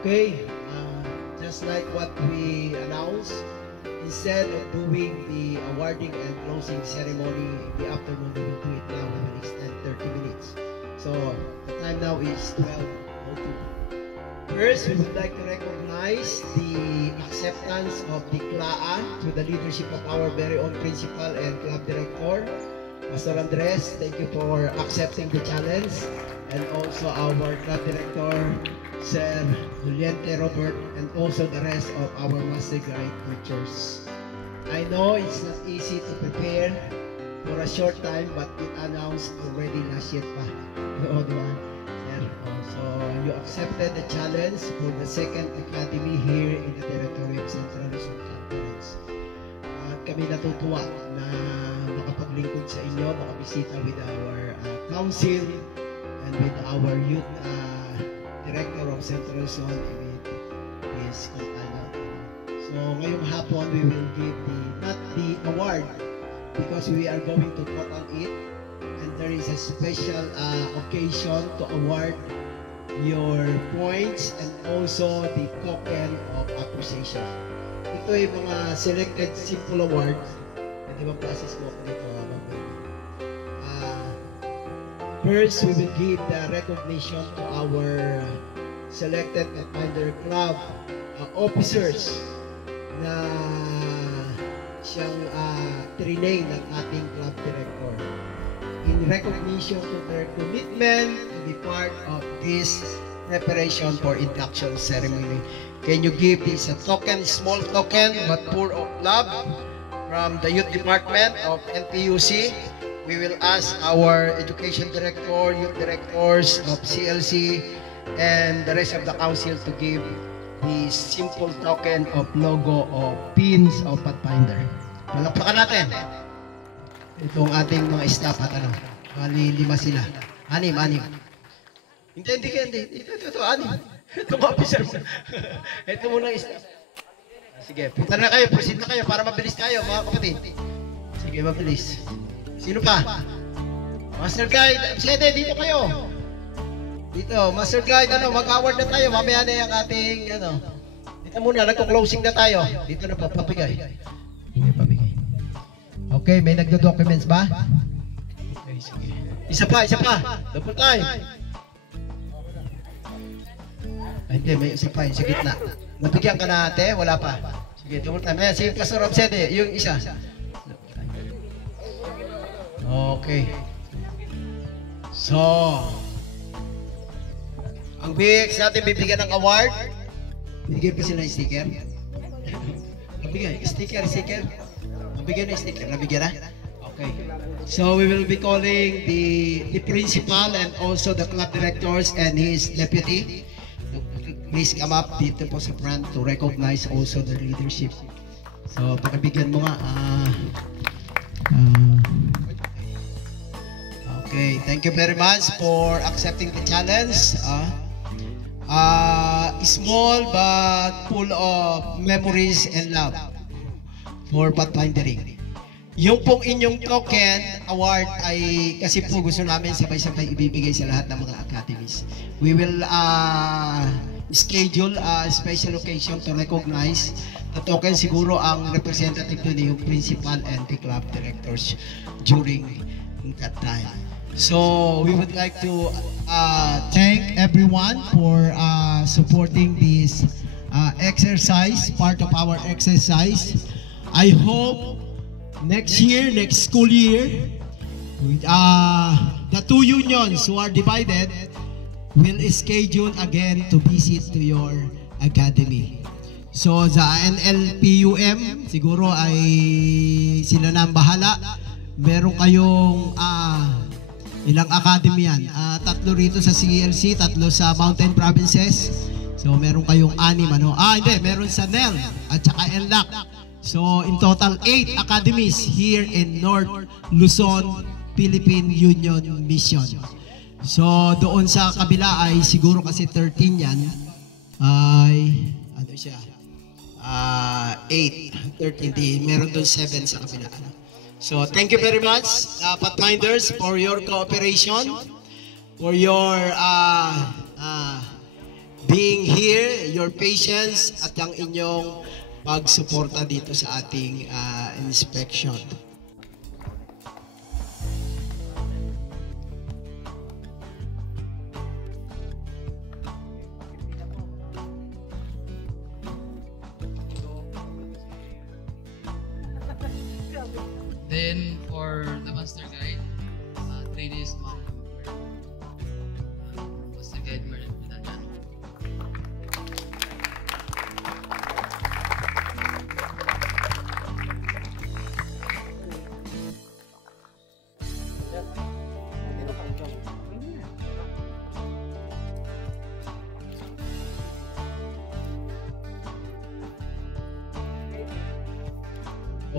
Okay, just like what we announced, instead of doing the awarding and closing ceremony in the afternoon, we will do it now. We will extend 30 minutes. So the time now is 12:02. First, we would like to recognize the acceptance of the CLAA to the leadership of our very own principal and club director, Pastor Andres. Thank you for accepting the challenge. And also our club director, Sir Juliente Robert, and also the rest of our Master Guide teachers. I know it's not easy to prepare for a short time, but it announced already last year pa. Oo, di ba? So, you accepted the challenge for the second academy here in the territory of Central Luzon Conference. At kami natutuwa na makapaglingkod sa inyo, makabisita with our council and with our youth director of Central Luzon, with Ms. Quintana. So, ngayong hapon, we will give not the award, because we are going to total it, and there is a special occasion to award your points and also the token of appreciation. Ito ay mga selected simple awards. Pwede ba process mo ako dito? First, we will give the recognition to our selected Pathfinder Club officers na siyang trinay ng ating club director, in recognition to their commitment to be part of this preparation for induction ceremony. Can you give this a token, small token, but full of love from the youth department of NPUC? We will ask our education director, youth directors of CLC, and the rest of the council to give the simple token of logo of pins of Pathfinder. Palakpakan natin. Itong ating mga staff at bali 5 sila. 6. Hindi. Ito, 6. Itong officer. Ito muna staff. Sige, punta na kayo, proceed na kayo para mabilis tayo, mga kapatid. Sige, mabilis. Sino pa? Master Guide, Sede, dito kayo. Dito, Master Guide, mag-award na tayo. Mamaya na yung ating, Dito muna, nagko-closing na tayo. Dito na papabigay. Hindi pabigay. Okay, may nagdo-documents ba? Okay, sige. Isa pa. Double time. Ay, hindi, may isa pa, sa gitna. Nabigyan ka na ate, wala pa. Sige, double time. Ayan, sige, Pastor Robsede, yung isa. Okay. So, ang BX natin bibigyan ng award. Bibigyan pa sila ng sticker. Nabigyan, sticker. Nabigyan na sticker. Nabigyan na? Okay. So, we will be calling the principal and also the club directors and his deputy. Please come up dito po sa front to recognize also the leadership. So, pakibigyan mo nga. Okay, thank you very much for accepting the challenge. Small but full of memories and love for Pathfindering. Yung pong inyong token award ay kasi po gusto namin sabay-sabay ibibigay sa lahat ng mga academies. We will schedule a special occasion to recognize the token. Siguro ang representative doon yung principal and the club directors during that time. So we would like to thank everyone for supporting this exercise, part of our exercise. I hope next school year, the two unions who are divided will schedule again to visit to your academy. So sa NLPUM, siguro ay sila na ang bahala. Meron kayong ilang academy yan? 3 rito sa CLC, 3 sa Mountain Provinces. So meron kayong 6, hindi, meron sa NEL at saka NLAC. So in total 8 academies here in North Luzon Philippine Union Mission. So doon sa kabila ay siguro kasi 13 yan ay siya 8, 13, meron doon 7 sa kabila. So thank you very much Pathfinders for your cooperation, for your being here, your patience, at ang inyong pagsuporta dito sa ating inspection. Then for the master guide, 3 days mom. Master guide Medallian.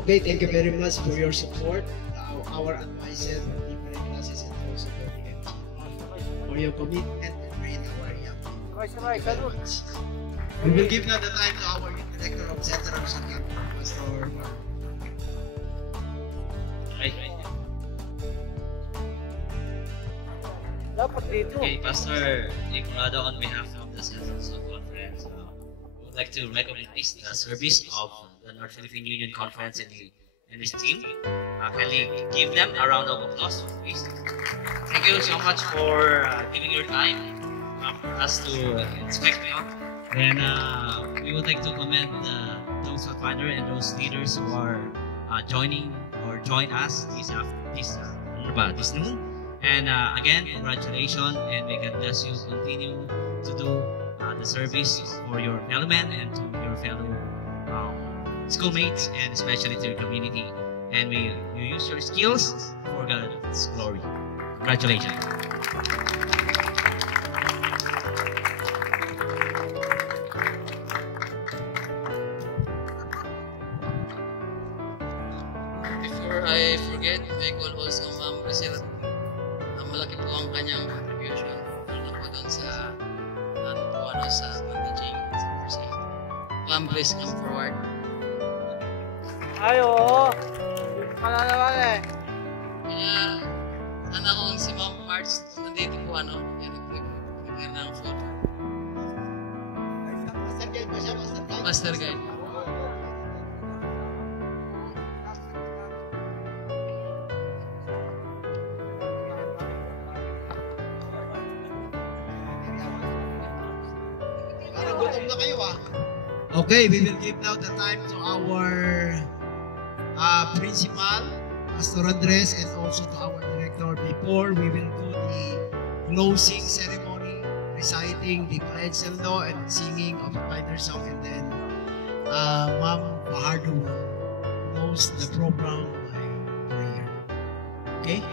Okay, thank you very much for your support, our advisor for different classes and also for the MT, for your commitment and for in our young people. Thank you very much. We will give now the time to our Director of Central Sakyan, Pastor Mark. Okay, Pastor Ignorado, on behalf of the Central Luzon Conference, we would like to recognize the service of the North Philippine Union Conference and his team. Kindly give them a round of applause, please. Thank you so much for giving your time for us to inspect me out. And we would like to commend those pathfinder and those leaders who are joining or join us this noon. And again, congratulations, and may God bless you. Continue to do the service for your fellow men and to your fellow schoolmates, and especially to your community. And may you use your skills for God's glory. Congratulations. Before I forget, I call also Ma'am Brazil. Malaki po ang kanyang contribution. Lalo po doon sa sa bandaging sa first aid. Ma'am, please come forward. Ayo, pala naman eh. Kaya, sana kung si Ma'am March nandito po nag-click ng photo. Master Guide ba siya? Master Guide. Okay, we will give now the time to our principal, Pastor Andres, and also to our director before we will do the closing ceremony, reciting the pledge and law and singing of the Fighter song, and then Ma'am Fajardo will close the program by prayer. Okay?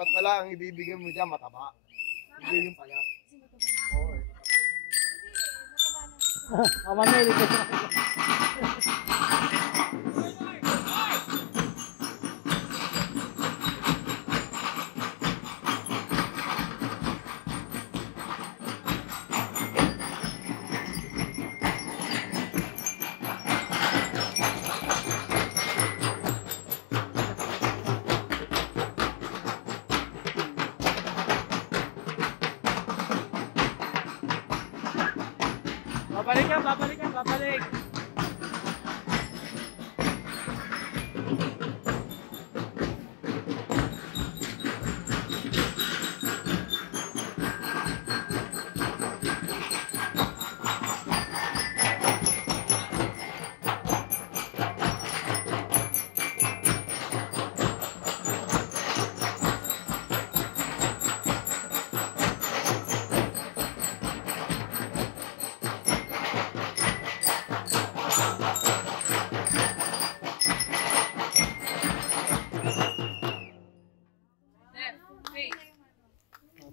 dapat pala ang ibibigay mo dyan, mataba. Hindi yung payat. Oo, Mamaya dito. Babalik.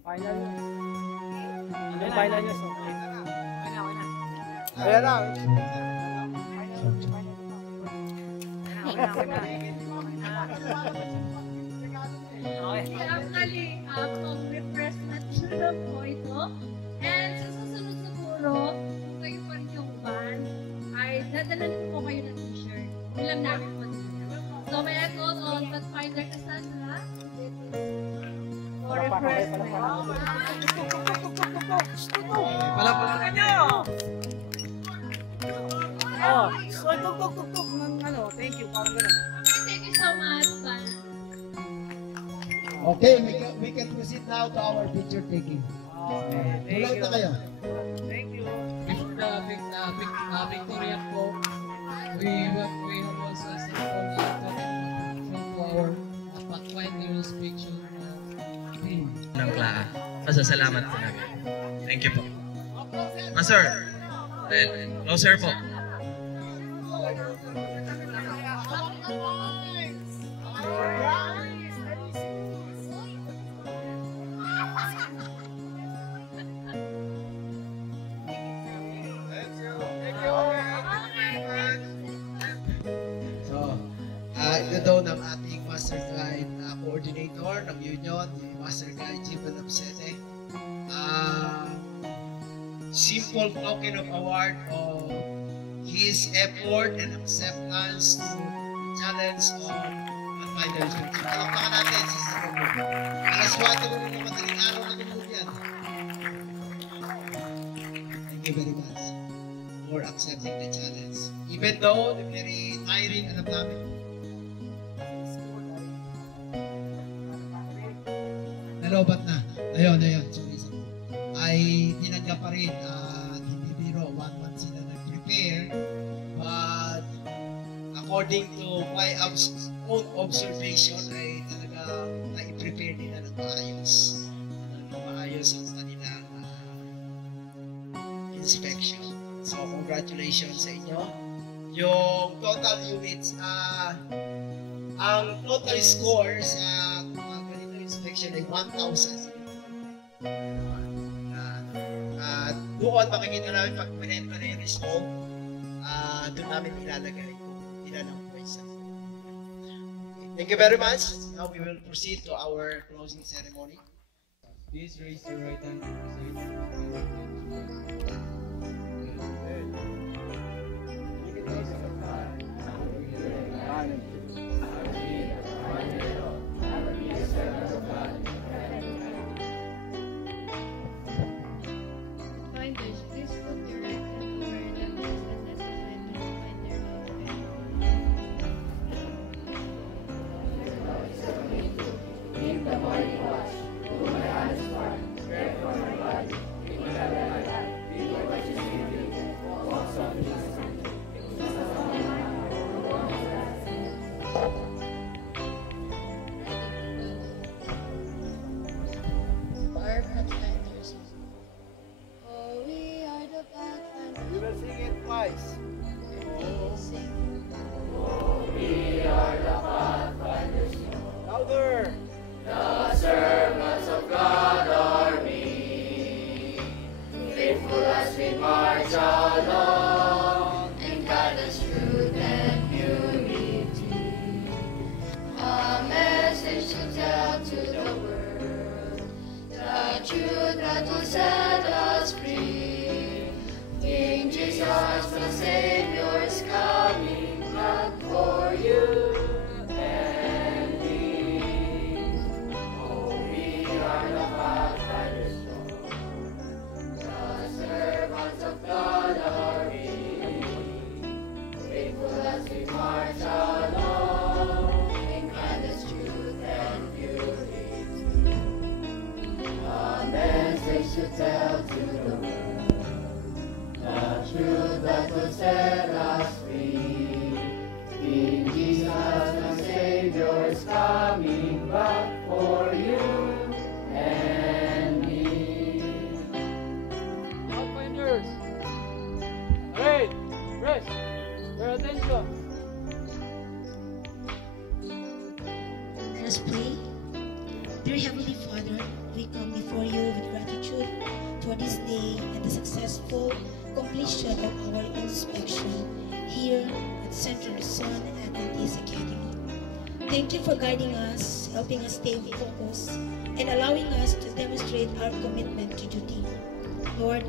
Final yun. Yung final yun. Ayan na. Actually, pang-refreshment na po ito. And sa susunod siguro, kung kayo pa rin yung band, ay dadalhin po kayo ng t-shirt. Ulam namin po dito. So may echo on Pathfinder Cassandra. For refreshment. Pala. Oh, so tugtog ng ano, thank you, parang gano'n. Okay, thank you so much, band. Okay, we can proceed now to our picture taking. Okay, thank Tuloy you. na kayo. Thank you. Victoria po, we have also a ceremony to our Pathfinder's picture. Ng Klaa. Pasasalamat po namin. Thank you po. Master, closer po. So, ito daw ng ating Master Guide Coordinator ng Union, si Master Guide Jivan Absete. Simple token of award of his effort and acceptance to the challenge on Pathfinder. Palakpakan natin si Sir. Alas 4 mo na madaling araw na tumulog yan. Thank you very much for accepting the challenge. Even though the very tiring, alam namin. Nalobat na. Ayun. Sorry. Ay tinanggap pa rin at hindi biro. 1 month sila nag-prepare. But according to my own observation ay talaga na-prepare nila ng maayos. Ang kanilang inspection. So congratulations sa inyo. Yung total units, ang total score sa ganitong inspection ay 1,000. Doon makikita namin pag pinenta na yung result, doon namin ilalagay kung ilan ang price. Thank you very much. Now we will proceed to our closing ceremony. Please raise your right hand to proceed. Finders, please put your right hand over the host and let the finder find their way. Our Pathfinders. Oh, we are the Pathfinders. We will sing it twice. Sing. Louder. The servants of God are we, faithful as we march along, in guidance, truth, and purity. A message to tell to the world, the truth that will set us free. King Jesus, the Savior, is coming back for you. To tell to the world the truth that will set us free. King Jesus, the Savior, is coming back for you and me. Pathfinders! Alright, rest. Your attention. Let us pray. Dear Heavenly Father, we come before you with gratitude for this day and the successful completion of our inspection here at Central Sun and Antis Academy. Thank you for guiding us, helping us stay focused, and allowing us to demonstrate our commitment to duty. Lord,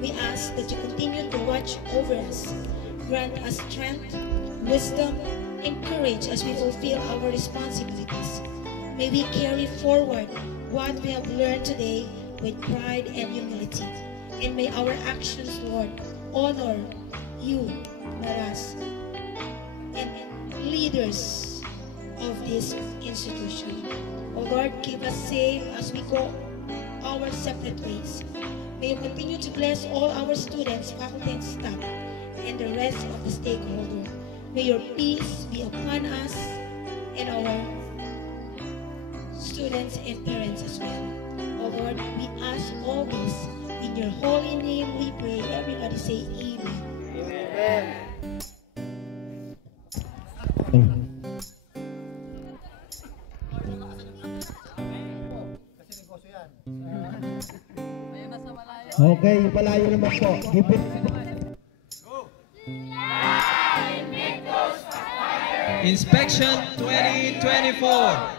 we ask that you continue to watch over us, grant us strength, wisdom, and courage as we fulfill our responsibilities. May we carry forward what we have learned today with pride and humility. And may our actions, Lord, honor you, not us, and leaders of this institution. O Lord, keep us safe as we go our separate ways. May you continue to bless all our students, faculty, and staff, and the rest of the stakeholders. May your peace be upon us and our students and parents as well. Oh Lord, we ask all this in your holy name we pray. Everybody say amen. Amen. Okay, yung palayo naman po. Give it. Inspection 2024.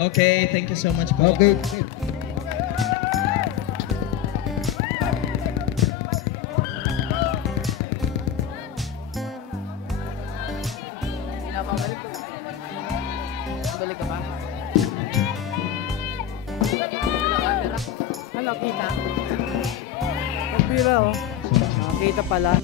Okay, thank you so much po. Okay. Balik ka ba? Ano, kita? Nagbira oh. Kita pala.